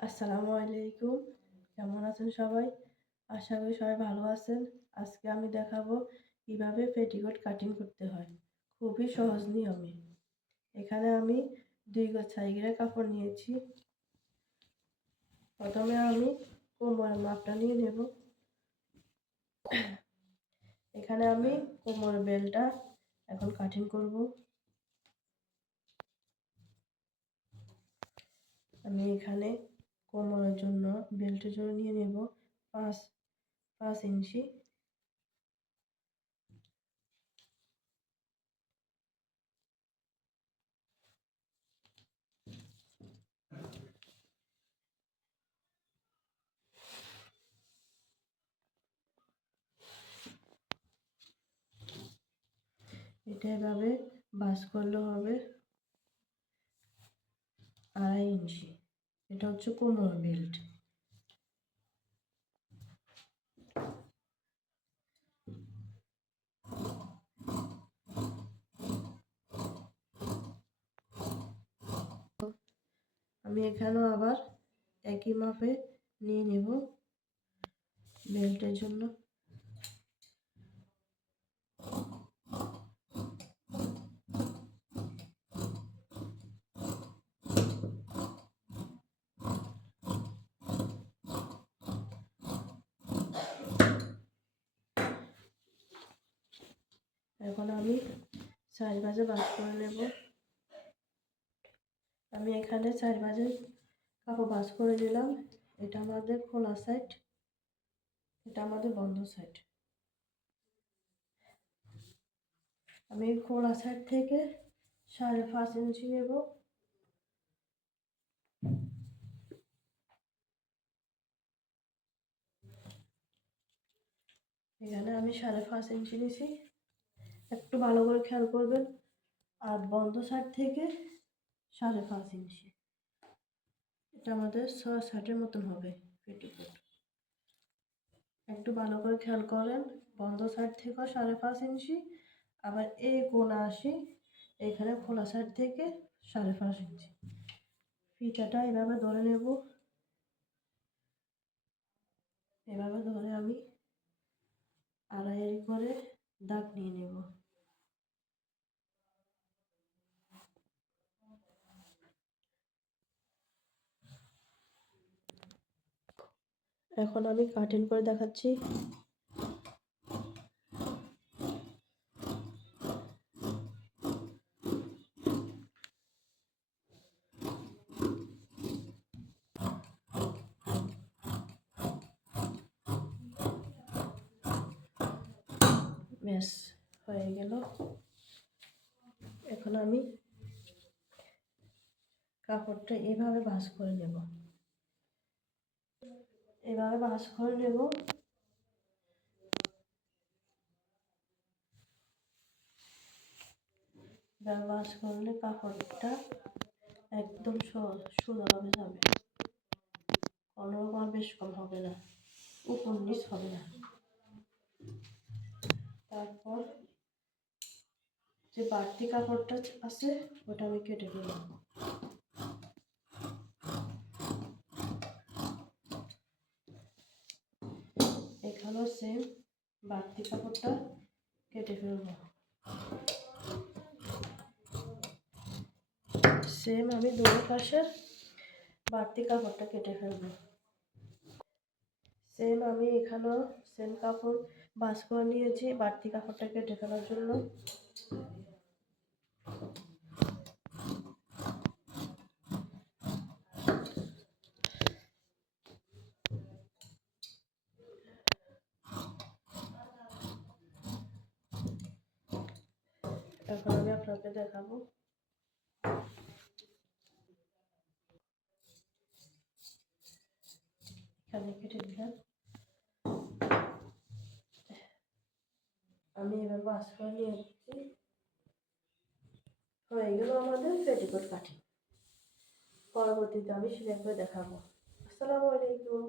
আসসালামু আলাইকুম। কেমন আছেন সবাই? আশা করি সবাই ভালো আছেন। আজকে আমি দেখাবো কীভাবে পেটিকোট কাটিং করতে হয়। খুবই সহজ নিয়মে। এখানে আমি দুই গজ সাইকেলের কাপড় নিয়েছি। প্রথমে আমি কোমরের মাপটা নিয়ে নেব। এখানে আমি কোমর বেলটা এখন কাটিং করব। আমি এখানে কোমরের জন্য, বেল্টের জন্য নিয়ে নেব পাঁচ পাঁচ ইঞ্চি। এটা এভাবে বাস করলে হবে আড়াই ইঞ্চি। এটা হচ্ছে কোমর বেল্ট আমি এখানেও আবার একই মাপে নিয়ে নেব বেল্টের জন্য। এখন আমি চার বাজে বাদ করে নেব। আমি এখানে চার বাজে কাপড় বাস করে নিলাম। এটা আমাদের খোলা সাইড এটা আমাদের বন্ধ সাইড আমি খোলা সাইড থেকে সাড়ে পাঁচ ইঞ্চি নেব। এখানে আমি সাড়ে পাঁচ ইঞ্চি নিছি। একটু ভালো করে খেয়াল করবেন। আর বন্ধ সাইড থেকে সাড়ে পাঁচ ইঞ্চি এটা আমাদের ছয় ষাটের মতন হবে পেটিকোট একটু ভালো করে খেয়াল করেন, বন্ধ সাইড থেকেও সাড়ে পাঁচ ইঞ্চি আবার এই কোনা আসি, এখানে খোলা সাইড থেকে সাড়ে পাঁচ ইঞ্চি ফিতাটা এভাবে ধরে নেব। এভাবে ধরে আমি আড়াই করে দাগ নিয়ে নেব। এখন আমি কাটিং করে দেখাচ্ছি। হয়ে গেল। এখন আমি কাপড়টা এভাবে ভাঁজ করে নেব। এভাবে ভাঁজ করে নেব। ভাঁজ করলে কাপড়টা একদম সোজাভাবে যাবে। কোনো বেশ কম হবে না, উপর নিচ হবে না। তারপর যে বাড়তি কাপড়টা আছে, ওটা আমি কেটে ফেলব। এখানেও সেম বাড়তি কাপড়টা কেটে ফেলব। সেম আমি দুই পাশে বাড়তি কাপড়টা কেটে ফেলব। সেম আমি এখানেও সেম কাপড় বাস করে নিয়েছি বাড়তি কাপড়টা কেটে ফেলার জন্য। এখন আমি আপনাকে দেখাবো। আমি এবার বাস করে নিয়ে এসেছি হয়ে গেল আমাদের পেটিকোট কাটিং। পরবর্তীতে আমি সেলাই করে দেখাবো। আসসালামু আলাইকুম।